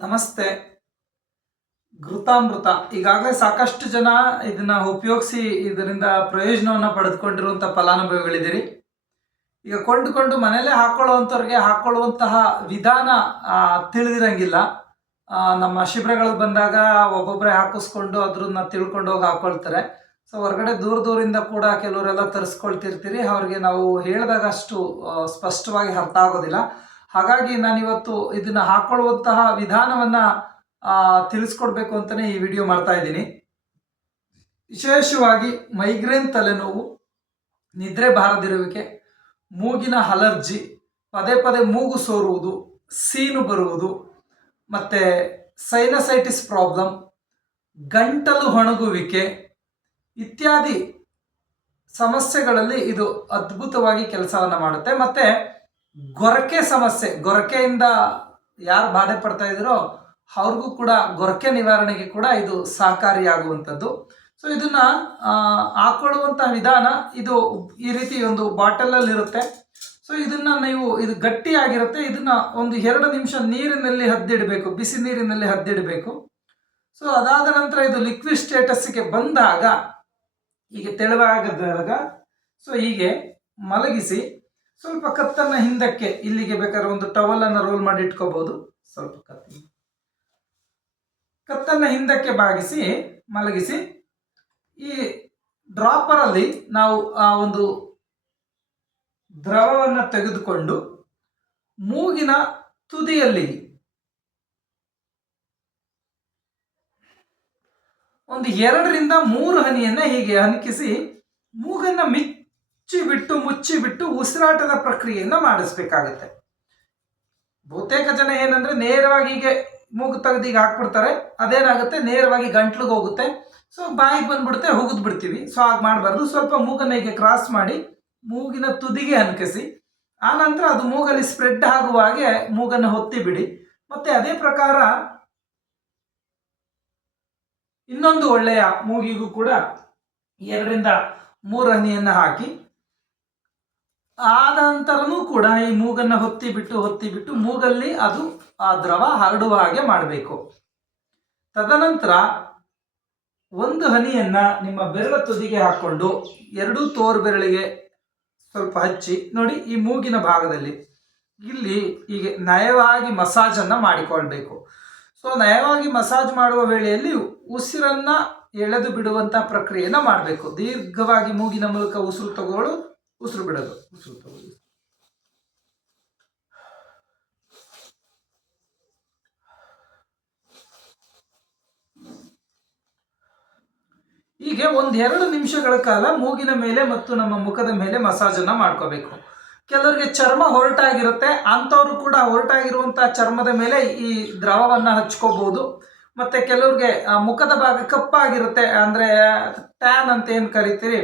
ನಮಸ್ತೆ. ಘೃತಾಮೃತ. ಈಗಾಗಲೇ ಸಾಕಷ್ಟು ಜನ ಇದನ್ನ ಉಪಯೋಗಿಸಿ ಇದರಿಂದ ಪ್ರಯೋಜನವನ್ನ ಪಡೆದುಕೊಂಡಿರುವಂಥ ಫಲಾನುಭವಿಗಳಿದ್ದೀರಿ. ಈಗ ಕೊಂಡುಕೊಂಡು ಮನೆಯಲ್ಲೇ ಹಾಕೊಳ್ಳುವಂಥವ್ರಿಗೆ ಹಾಕೊಳ್ಳುವಂತಹ ವಿಧಾನ ತಿಳಿದಿರಂಗಿಲ್ಲ. ನಮ್ಮ ಶಿಬಿರಗಳಿಗೆ ಬಂದಾಗ ಒಬ್ಬೊಬ್ಬರೇ ಹಾಕಿಸ್ಕೊಂಡು ಅದ್ರನ್ನ ತಿಳ್ಕೊಂಡು ಹೋಗಿ ಹಾಕೊಳ್ತಾರೆ. ಸೊ, ಹೊರಗಡೆ ದೂರ ದೂರಿಂದ ಕೂಡ ಕೆಲವರೆಲ್ಲ ತರಿಸ್ಕೊಳ್ತಿರ್ತೀರಿ. ಅವ್ರಿಗೆ ನಾವು ಹೇಳಿದಾಗ ಅಷ್ಟು ಸ್ಪಷ್ಟವಾಗಿ ಅರ್ಥ ಆಗೋದಿಲ್ಲ. ಹಾಗಾಗಿ ನಾನಿವತ್ತು ಇದನ್ನ ಹಾಕೊಳ್ಳುವಂತಹ ವಿಧಾನವನ್ನ ತಿಳಿಸ್ಕೊಡ್ಬೇಕು ಅಂತಲೇ ಈ ವಿಡಿಯೋ ಮಾಡ್ತಾ ಇದ್ದೀನಿ. ವಿಶೇಷವಾಗಿ ಮೈಗ್ರೇನ್ ತಲೆನೋವು, ನಿದ್ರೆ ಬಾರದಿರುವಿಕೆ, ಮೂಗಿನ ಅಲರ್ಜಿ, ಪದೇ ಪದೇ ಮೂಗು ಸೋರುವುದು, ಸೀನು ಬರುವುದು, ಮತ್ತು ಸೈನಸೈಟಿಸ್ ಪ್ರಾಬ್ಲಮ್, ಗಂಟಲು ಒಣಗುವಿಕೆ ಇತ್ಯಾದಿ ಸಮಸ್ಯೆಗಳಲ್ಲಿ ಇದು ಅದ್ಭುತವಾಗಿ ಕೆಲಸವನ್ನು ಮಾಡುತ್ತೆ. ಮತ್ತು ಗೊರಕೆ ಸಮಸ್ಯೆ, ಗೊರಕೆಯಿಂದ ಯಾರು ಬಾಧೆ ಪಡ್ತಾ ಇದ್ದೀರೋ ಅವ್ರಿಗೂ ಕೂಡ ಗೊರಕೆ ನಿವಾರಣೆಗೆ ಕೂಡ ಇದು ಸಹಕಾರಿಯಾಗುವಂಥದ್ದು. ಸೊ ಇದನ್ನ ಹಾಕೊಳ್ಳುವಂಥ ವಿಧಾನ ಇದು ಈ ರೀತಿ ಒಂದು ಬಾಟಲಲ್ಲಿ ಇರುತ್ತೆ ಸೊ ಇದನ್ನ ನೀವು, ಇದು ಗಟ್ಟಿಯಾಗಿರುತ್ತೆ. ಇದನ್ನ ಒಂದು ಎರಡು ನಿಮಿಷ ನೀರಿನಲ್ಲಿ ಹದ್ದಿಡಬೇಕು, ಬಿಸಿ ನೀರಿನಲ್ಲಿ ಹದ್ದಿಡಬೇಕು. ಸೊ ಅದಾದ ನಂತರ ಇದು ಲಿಕ್ವಿಡ್ ಸ್ಟೇಟಸ್ಗೆ ಬಂದಾಗ, ಹೀಗೆ ತೆಳುವಾಗದಾಗ ಸೊ ಹೀಗೆ ಮಲಗಿಸಿ ಸ್ವಲ್ಪ ಕತ್ತನ್ನ ಹಿಂದಕ್ಕೆ ಇಲ್ಲಿಗೆ ಬೇಕಾದ್ರೆ ಒಂದು ಟವಲ್ ಅನ್ನ ರೋಲ್ ಮಾಡಿ ಇಟ್ಕೋಬಹುದು ಸ್ವಲ್ಪ ಕತ್ತಿ. ಕತ್ತನ್ನ ಹಿಂದಕ್ಕೆ ಬಾಗಿಸಿ, ಮಲಗಿಸಿ, ಈ ಡ್ರಾಪರ್ ಅಲ್ಲಿ ನಾವು ಆ ಒಂದು ದ್ರವವನ್ನು ತೆಗೆದುಕೊಂಡು ಮೂಗಿನ ತುದಿಯಲ್ಲಿ ಒಂದು ಎರಡರಿಂದ ಮೂರು ಹನಿಯನ್ನ ಹೀಗೆ ಹನಿಕಿಸಿ ಮೂಗನ್ನ ಮಿಚ್ಚಿ ಬಿಟ್ಟು ಮುಚ್ಚಿ ಬಿಟ್ಟು ಉಸಿರಾಟದ ಪ್ರಕ್ರಿಯೆಯನ್ನು ಮಾಡಿಸ್ಬೇಕಾಗತ್ತೆ. ಬಹುತೇಕ ಜನ ಏನಂದ್ರೆ ನೇರವಾಗಿ ಹೀಗೆ ಮೂಗು ತೆಗೆದು ಈಗ ಹಾಕ್ಬಿಡ್ತಾರೆ. ಅದೇನಾಗುತ್ತೆ? ನೇರವಾಗಿ ಗಂಟ್ಲಿಗೆ ಹೋಗುತ್ತೆ. ಸೊ ಬಾಯಿಗೆ ಬಂದ್ಬಿಡುತ್ತೆ, ಹೋಗಿದ್ ಬಿಡ್ತೀವಿ. ಸೊ ಹಾಗೆ ಮಾಡಬಾರ್ದು. ಸ್ವಲ್ಪ ಮೂಗನ್ನ ಹೀಗೆ ಕ್ರಾಸ್ ಮಾಡಿ ಮೂಗಿನ ತುದಿಗೆ ಅನ್ಕಿಸಿ. ಆ ನಂತರ ಅದು ಮೂಗಲ್ಲಿ ಸ್ಪ್ರೆಡ್ ಆಗುವ ಹಾಗೆ ಮೂಗನ್ನು ಹೊತ್ತಿ ಬಿಡಿ. ಮತ್ತೆ ಅದೇ ಪ್ರಕಾರ ಇನ್ನೊಂದು ಒಳ್ಳೆಯ ಮೂಗಿಗೂ ಕೂಡ ಎರಡರಿಂದ ಮೂರು ಹನಿಯನ್ನು ಹಾಕಿ ಆದ ಕೂಡ ಈ ಮೂಗನ್ನು ಹೊತ್ತಿ ಬಿಟ್ಟು ಹೊತ್ತಿ ಬಿಟ್ಟು ಮೂಗಲ್ಲಿ ಅದು ಆ ದ್ರವ ಹರಡುವ ಹಾಗೆ ಮಾಡಬೇಕು. ತದನಂತರ ಒಂದು ಹನಿಯನ್ನ ನಿಮ್ಮ ಬೆರಳ ತುದಿಗೆ ಹಾಕೊಂಡು ಎರಡೂ ತೋರು ಬೆರಳಿಗೆ ಸ್ವಲ್ಪ ಹಚ್ಚಿ, ನೋಡಿ ಈ ಮೂಗಿನ ಭಾಗದಲ್ಲಿ. ಇಲ್ಲಿ ಹೀಗೆ ನಯವಾಗಿ ಮಸಾಜನ್ನು ಮಾಡಿಕೊಳ್ಬೇಕು. ಸೊ, ನಯವಾಗಿ ಮಸಾಜ್ ಮಾಡುವ ವೇಳೆಯಲ್ಲಿ ಉಸಿರನ್ನ ಎಳೆದು ಬಿಡುವಂಥ ಪ್ರಕ್ರಿಯೆಯನ್ನ ಮಾಡಬೇಕು. ದೀರ್ಘವಾಗಿ ಮೂಗಿನ ಮೂಲಕ ಉಸಿರು ತಗೊಳ್ಳೋದು ಉಸಿರು ಬಿಡೋದು, ಉಸಿರು ತಗೊಳ್ಳಿ. ಹೀಗೆ ಒಂದ್ ಎರಡು ನಿಮಿಷಗಳ ಕಾಲ ಮೂಗಿನ ಮೇಲೆ ಮತ್ತು ನಮ್ಮ ಮುಖದ ಮೇಲೆ ಮಸಾಜನ್ನು ಮಾಡ್ಕೋಬೇಕು. ಕೆಲವರಿಗೆ ಚರ್ಮ ಹೊರಟಾಗಿರುತ್ತೆ, ಅಂಥವ್ರು ಕೂಡ ಹೊರಟಾಗಿರುವಂಥ ಚರ್ಮದ ಮೇಲೆ ಈ ದ್ರವವನ್ನ ಹಚ್ಕೋಬಹುದು ಮತ್ತೆ ಕೆಲವ್ರಿಗೆ ಮುಖದ ಭಾಗ ಕಪ್ಪಾಗಿರುತ್ತೆ, ಅಂದ್ರೆ ಟ್ಯಾನ್ ಅಂತ ಏನು ಕರಿತೀರಿ?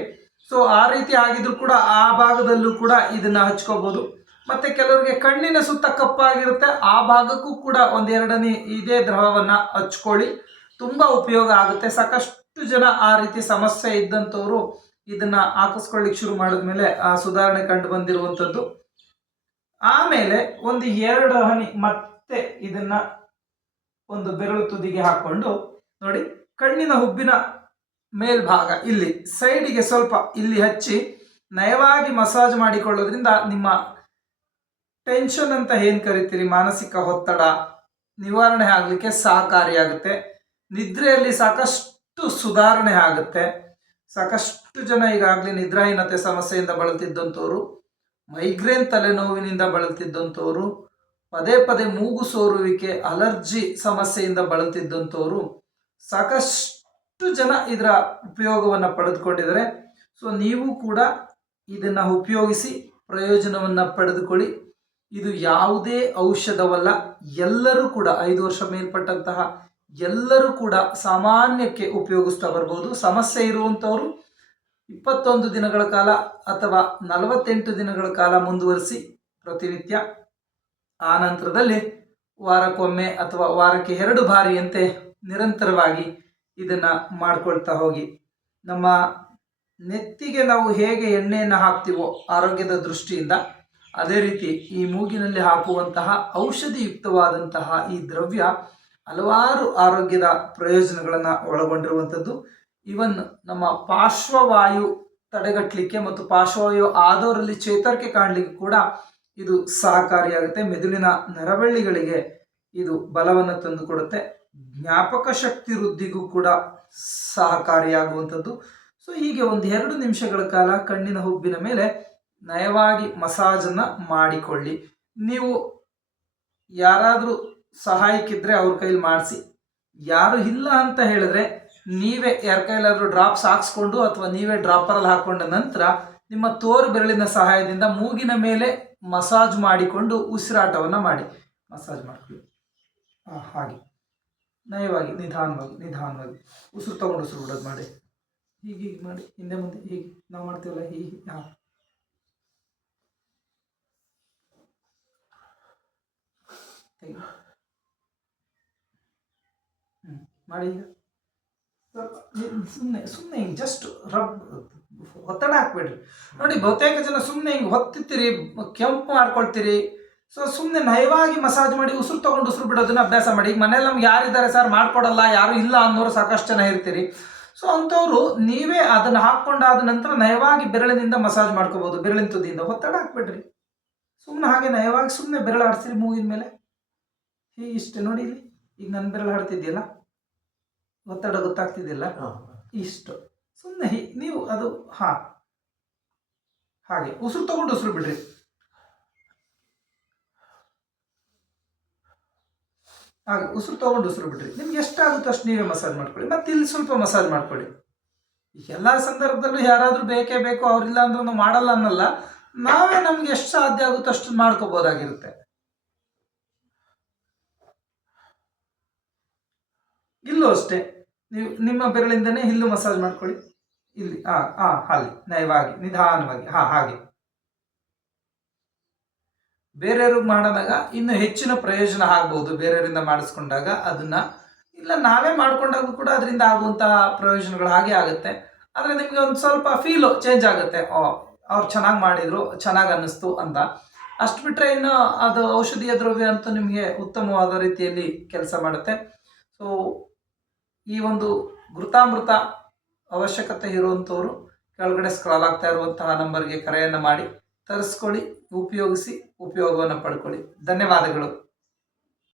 ಸೊ ಆ ರೀತಿ ಆಗಿದ್ರು ಕೂಡ ಆ ಭಾಗದಲ್ಲೂ ಕೂಡ ಇದನ್ನ ಹಚ್ಕೋಬಹುದು ಮತ್ತೆ ಕೆಲವರಿಗೆ ಕಣ್ಣಿನ ಸುತ್ತ ಕಪ್ಪಾಗಿರುತ್ತೆ. ಆ ಭಾಗಕ್ಕೂ ಕೂಡ ಒಂದೆರಡನೇ ಇದೇ ದ್ರವವನ್ನ ಹಚ್ಕೊಳ್ಳಿ. ತುಂಬಾ ಉಪಯೋಗ ಆಗುತ್ತೆ. ಸಾಕಷ್ಟು ಜನ ಆ ರೀತಿ ಸಮಸ್ಯೆ ಇದ್ದಂಥವರು ಇದನ್ನ ಹಾಕಿಸ್ಕೊಳ್ಳಿಕ್ಕೆ ಶುರು ಮಾಡಿದ್ಮೇಲೆ ಆ ಸುಧಾರಣೆ ಕಂಡು ಬಂದಿರುವಂಥದ್ದು. ಆಮೇಲೆ ಒಂದು ಎರಡು ಹನಿ ಮತ್ತೆ ಇದನ್ನ ಒಂದು ಬೆರಳು ತುದಿಗೆ ಹಾಕೊಂಡು ನೋಡಿ, ಕಣ್ಣಿನ ಹುಬ್ಬಿನ ಮೇಲ್ಭಾಗ, ಇಲ್ಲಿ ಸೈಡಿಗೆ ಸ್ವಲ್ಪ ಇಲ್ಲಿ ಹಚ್ಚಿ, ನಯವಾಗಿ ಮಸಾಜ್ ಮಾಡಿಕೊಳ್ಳೋದ್ರಿಂದ ನಿಮ್ಮ ಟೆನ್ಷನ್ ಅಂತ ಏನು ಕರಿತೀರಿ? ಮಾನಸಿಕ ಒತ್ತಡ, ನಿವಾರಣೆ ಆಗಲಿಕ್ಕೆ ಸಹಕಾರಿಯಾಗುತ್ತೆ. ನಿದ್ರೆಯಲ್ಲಿ ಸಾಕಷ್ಟು ಸುಧಾರಣೆ ಆಗುತ್ತೆ. ಸಾಕಷ್ಟು ಜನ ಈಗಾಗಲೇ ನಿದ್ರಾಹೀನತೆ ಸಮಸ್ಯೆಯಿಂದ ಬಳಲ್ತಿದ್ದಂಥವ್ರು ಮೈಗ್ರೇನ್ ತಲೆನೋವಿನಿಂದ ಬಳಲ್ತಿದ್ದಂಥವ್ರು, ಪದೇ ಪದೇ ಮೂಗು ಸೋರುವಿಕೆ ಅಲರ್ಜಿ ಸಮಸ್ಯೆಯಿಂದ ಬಳಲ್ತಿದ್ದಂಥವ್ರು ಸಾಕಷ್ಟು ಜನ ಇದರ ಉಪಯೋಗವನ್ನು ಪಡೆದುಕೊಂಡಿದ್ದಾರೆ. ಸೊ ನೀವು ಕೂಡ ಇದನ್ನು ಉಪಯೋಗಿಸಿ ಪ್ರಯೋಜನವನ್ನು ಪಡೆದುಕೊಳ್ಳಿ. ಇದು ಯಾವುದೇ ಔಷಧವಲ್ಲ. ಎಲ್ಲರೂ ಕೂಡ ಐದು ವರ್ಷ ಮೇಲ್ಪಟ್ಟಂತಹ ಎಲ್ಲರೂ ಕೂಡ ಸಾಮಾನ್ಯಕ್ಕೆ ಉಪಯೋಗಿಸ್ತಾ ಬರ್ಬೋದು. ಸಮಸ್ಯೆ ಇರುವಂಥವರು ಇಪ್ಪತ್ತೊಂದು ದಿನಗಳ ಕಾಲ ಅಥವಾ ನಲವತ್ತೆಂಟು ದಿನಗಳ ಕಾಲ ಮುಂದುವರಿಸಿ ಪ್ರತಿನಿತ್ಯ. ಆ ನಂತರದಲ್ಲಿ ವಾರಕ್ಕೊಮ್ಮೆ ಅಥವಾ ವಾರಕ್ಕೆ ಎರಡು ಬಾರಿಯಂತೆ ನಿರಂತರವಾಗಿ ಇದನ್ನು ಮಾಡ್ಕೊಳ್ತಾ ಹೋಗಿ. ನಮ್ಮ ನೆತ್ತಿಗೆ ನಾವು ಹೇಗೆ ಎಣ್ಣೆಯನ್ನು ಹಾಕ್ತೀವೋ ಆರೋಗ್ಯದ ದೃಷ್ಟಿಯಿಂದ ಅದೇ ರೀತಿ ಈ ಮೂಗಿನಲ್ಲಿ ಹಾಕುವಂತಹ ಔಷಧಿಯುಕ್ತವಾದಂತಹ ಈ ದ್ರವ್ಯ ಹಲವಾರು ಆರೋಗ್ಯದ ಪ್ರಯೋಜನಗಳನ್ನು ಒಳಗೊಂಡಿರುವಂಥದ್ದು. ಇವನ್ ನಮ್ಮ ಪಾರ್ಶ್ವವಾಯು ತಡೆಗಟ್ಟಲಿಕ್ಕೆ ಮತ್ತು ಪಾರ್ಶ್ವವಾಯು ಆದವರಲ್ಲಿ ಚೇತರಿಕೆ ಕಾಣಲಿಕ್ಕೆ ಕೂಡ ಇದು ಸಹಕಾರಿಯಾಗುತ್ತೆ. ಮೆದುಳಿನ ನರಬಳ್ಳಿಗಳಿಗೆ ಇದು ಬಲವನ್ನು ತಂದುಕೊಡುತ್ತೆ ಜ್ಞಾಪಕ ಶಕ್ತಿ ವೃದ್ಧಿಗೂ ಕೂಡ ಸಹಕಾರಿಯಾಗುವಂಥದ್ದು. ಸೊ ಹೀಗೆ ಒಂದು ಎರಡು ನಿಮಿಷಗಳ ಕಾಲ ಕಣ್ಣಿನ ಹುಬ್ಬಿನ ಮೇಲೆ ನಯವಾಗಿ ಮಸಾಜನ್ನು ಮಾಡಿಕೊಳ್ಳಿ. ನೀವು ಯಾರಾದರೂ ಸಹಾಯಕ್ಕಿದ್ರೆ ಅವ್ರ ಕೈಲಿ ಮಾಡಿಸಿ. ಯಾರು ಇಲ್ಲ ಅಂತ ಹೇಳಿದ್ರೆ ನೀವೇ ಯಾರ ಕೈಲಾದ್ರೂ ಡ್ರಾಪ್ಸ್ ಹಾಕ್ಸ್ಕೊಂಡು ಅಥವಾ ನೀವೇ ಡ್ರಾಪರಲ್ಲಿ ಹಾಕೊಂಡ ನಂತರ ನಿಮ್ಮ ತೋರು ಬೆರಳಿನ ಸಹಾಯದಿಂದ ಮೂಗಿನ ಮೇಲೆ ಮಸಾಜ್ ಮಾಡಿಕೊಂಡು ಉಸಿರಾಟವನ್ನು ಮಾಡಿ. ಮಸಾಜ್ ಮಾಡ್ಕೊಳ್ಳಿ. ಹಾಗೆ. ನಯವಾಗಿ, ನಿಧಾನವಾಗಿ ನಿಧಾನವಾಗಿ. ಉಸಿರು ತೊಗೊಂಡು ಉಸಿರು ಬಿಡೋದು ಮಾಡಿ. ಹೀಗೆ ಹೀಗೆ ಮಾಡಿ. ಹಿಂದೆ ಮುಂದೆ ಹೀಗೆ. ನಾವು ಮಾಡ್ತೀವಲ್ಲ, ಹೀಗೆ ಹಾಂ. ಹ್ಞೂ ಮಾಡಿ ಸುಮ್ಮನೆ ಸುಮ್ಮನೆ ಹಿಂಗೆ ಜಸ್ಟ್ ರಬ್ ಒತ್ತಡ ಹಾಕ್ಬೇಡ್ರಿ. ನೋಡಿ, ಬಹುತೇಕ ಜನ ಸುಮ್ಮನೆ ಹಿಂಗೆ ಹೊತ್ತಿರ್ತೀರಿ ಕೆಂಪು ಮಾಡ್ಕೊಳ್ತೀರಿ. ಸೊ ಸುಮ್ಮನೆ ನಯವಾಗಿ ಮಸಾಜ್ ಮಾಡಿ ಉಸಿರು ತಗೊಂಡು ಉಸಿರು ಬಿಡೋದನ್ನ ಅಭ್ಯಾಸ ಮಾಡಿ. ಈಗ ಮನೇಲಿ ನಮ್ಗೆ ಯಾರಿದ್ದಾರೆ ಸರ್? ಮಾಡ್ಕೊಡಲ್ಲ ಯಾರು ಇಲ್ಲ ಅನ್ನೋರು ಸಾಕಷ್ಟು ಜನ ಇರ್ತೀರಿ. ಸೊ ಅಂಥವ್ರು ನೀವೇ ಅದನ್ನು ಹಾಕ್ಕೊಂಡಾದ ನಂತರ ನಯವಾಗಿ ಬೆರಳಿನಿಂದ ಮಸಾಜ್ ಮಾಡ್ಕೋಬೋದು ಬೆರಳಿನ ತುದಿಯಿಂದ. ಒತ್ತಡ ಹಾಕ್ಬಿಡ್ರಿ. ಸುಮ್ಮನೆ ಹಾಗೆ ನಯವಾಗಿ ಸುಮ್ಮನೆ ಬೆರಳು ಆಡ್ಸಿರಿ ಮೂಗಿನ ಮೇಲೆ. ಹೀ ಇಷ್ಟೇ ನೋಡಿ ಇಲ್ಲಿ. ಈಗ ನನ್ನ ಬೆರಳು ಆಡ್ತಿದ್ದೀಯಲ್ಲ ಒತ್ತಡ ಗೊತ್ತಾಗ್ತಿದ್ದಿಲ್ಲ? ಇಷ್ಟು. ಸುಮ್ಮನೆ ಹೀ ನೀವು ಅದು ಹಾ. ಹಾಗೆ ಉಸಿರು ತಗೊಂಡು ಉಸಿರು ಬಿಡ್ರಿ. ಹಾಗೆ ಉಸಿರು ತೊಗೊಂಡು ಉಸಿರು ಬಿಡ್ರಿ. ನಿಮ್ಗೆ ಎಷ್ಟಾಗುತ್ತೋ ಅಷ್ಟು ನೀವೇ ಮಸಾಜ್ ಮಾಡ್ಕೊಳ್ಳಿ. ಮತ್ತೆ ಇಲ್ಲಿ ಸ್ವಲ್ಪ ಮಸಾಜ್ ಮಾಡ್ಕೊಳ್ಳಿ. ಎಲ್ಲ ಸಂದರ್ಭದಲ್ಲೂ ಯಾರಾದರೂ ಬೇಕೇ ಬೇಕು, ಅವ್ರಿಲ್ಲ ಅಂದ್ರೆ ಮಾಡಲ್ಲ ಅನ್ನಲ್ಲ. ನಾವೇ ನಮ್ಗೆ ಎಷ್ಟು ಸಾಧ್ಯ ಆಗುತ್ತೋ ಅಷ್ಟು ಮಾಡ್ಕೋಬೋದಾಗಿರುತ್ತೆ. ಇಲ್ಲೂ ಅಷ್ಟೇ. ನೀವು ನಿಮ್ಮ ಬೆರಳಿಂದನೇ ಇಲ್ಲೂ ಮಸಾಜ್ ಮಾಡ್ಕೊಳ್ಳಿ. ಇಲ್ಲಿ, ಆ ಆ, ಅಲ್ಲಿ, ನಯವಾಗಿ, ನಿಧಾನವಾಗಿ, ಹಾ, ಹಾಗೆ. ಬೇರೆಯವ್ರಿಗೆ ಮಾಡಿದಾಗ ಇನ್ನು ಹೆಚ್ಚಿನ ಪ್ರಯೋಜನ ಆಗ್ಬೋದು ಬೇರೆಯವರಿಂದ ಮಾಡಿಸ್ಕೊಂಡಾಗ ಅದನ್ನ. ಇಲ್ಲ, ನಾವೇ ಮಾಡ್ಕೊಂಡಾಗ ಕೂಡ ಅದರಿಂದ ಆಗುವಂತಹ ಪ್ರಯೋಜನಗಳು ಹಾಗೆ ಆಗುತ್ತೆ. ಆದರೆ ನಿಮಗೆ ಒಂದು ಸ್ವಲ್ಪ ಫೀಲು ಚೇಂಜ್ ಆಗುತ್ತೆ. ಅವ್ರು ಚೆನ್ನಾಗಿ ಮಾಡಿದ್ರು, ಚೆನ್ನಾಗಿ ಅನ್ನಿಸ್ತು ಅಂತ. ಅಷ್ಟು ಬಿಟ್ಟರೆ ಇನ್ನು ಅದು ಔಷಧೀಯ ದ್ರವ್ಯ ಅಂತೂ ನಿಮಗೆ ಉತ್ತಮವಾದ ರೀತಿಯಲ್ಲಿ ಕೆಲಸ ಮಾಡುತ್ತೆ. ಸೊ ಈ ಒಂದು ಘೃತಾಮೃತ ಅವಶ್ಯಕತೆ ಇರುವಂಥವ್ರು ಕೆಳಗಡೆ ಸ್ಕ್ರಾಲ್ ಆಗ್ತಾ ಇರುವಂತಹ ನಂಬರ್ಗೆ ಕರೆಯನ್ನು ಮಾಡಿ. ತರಿಸ್ಕೊಳ್ಳಿ ಉಪಯೋಗಿಸಿ ಉಪಯೋಗವನ್ನು ಪಡ್ಕೊಳ್ಳಿ. ಧನ್ಯವಾದಗಳು.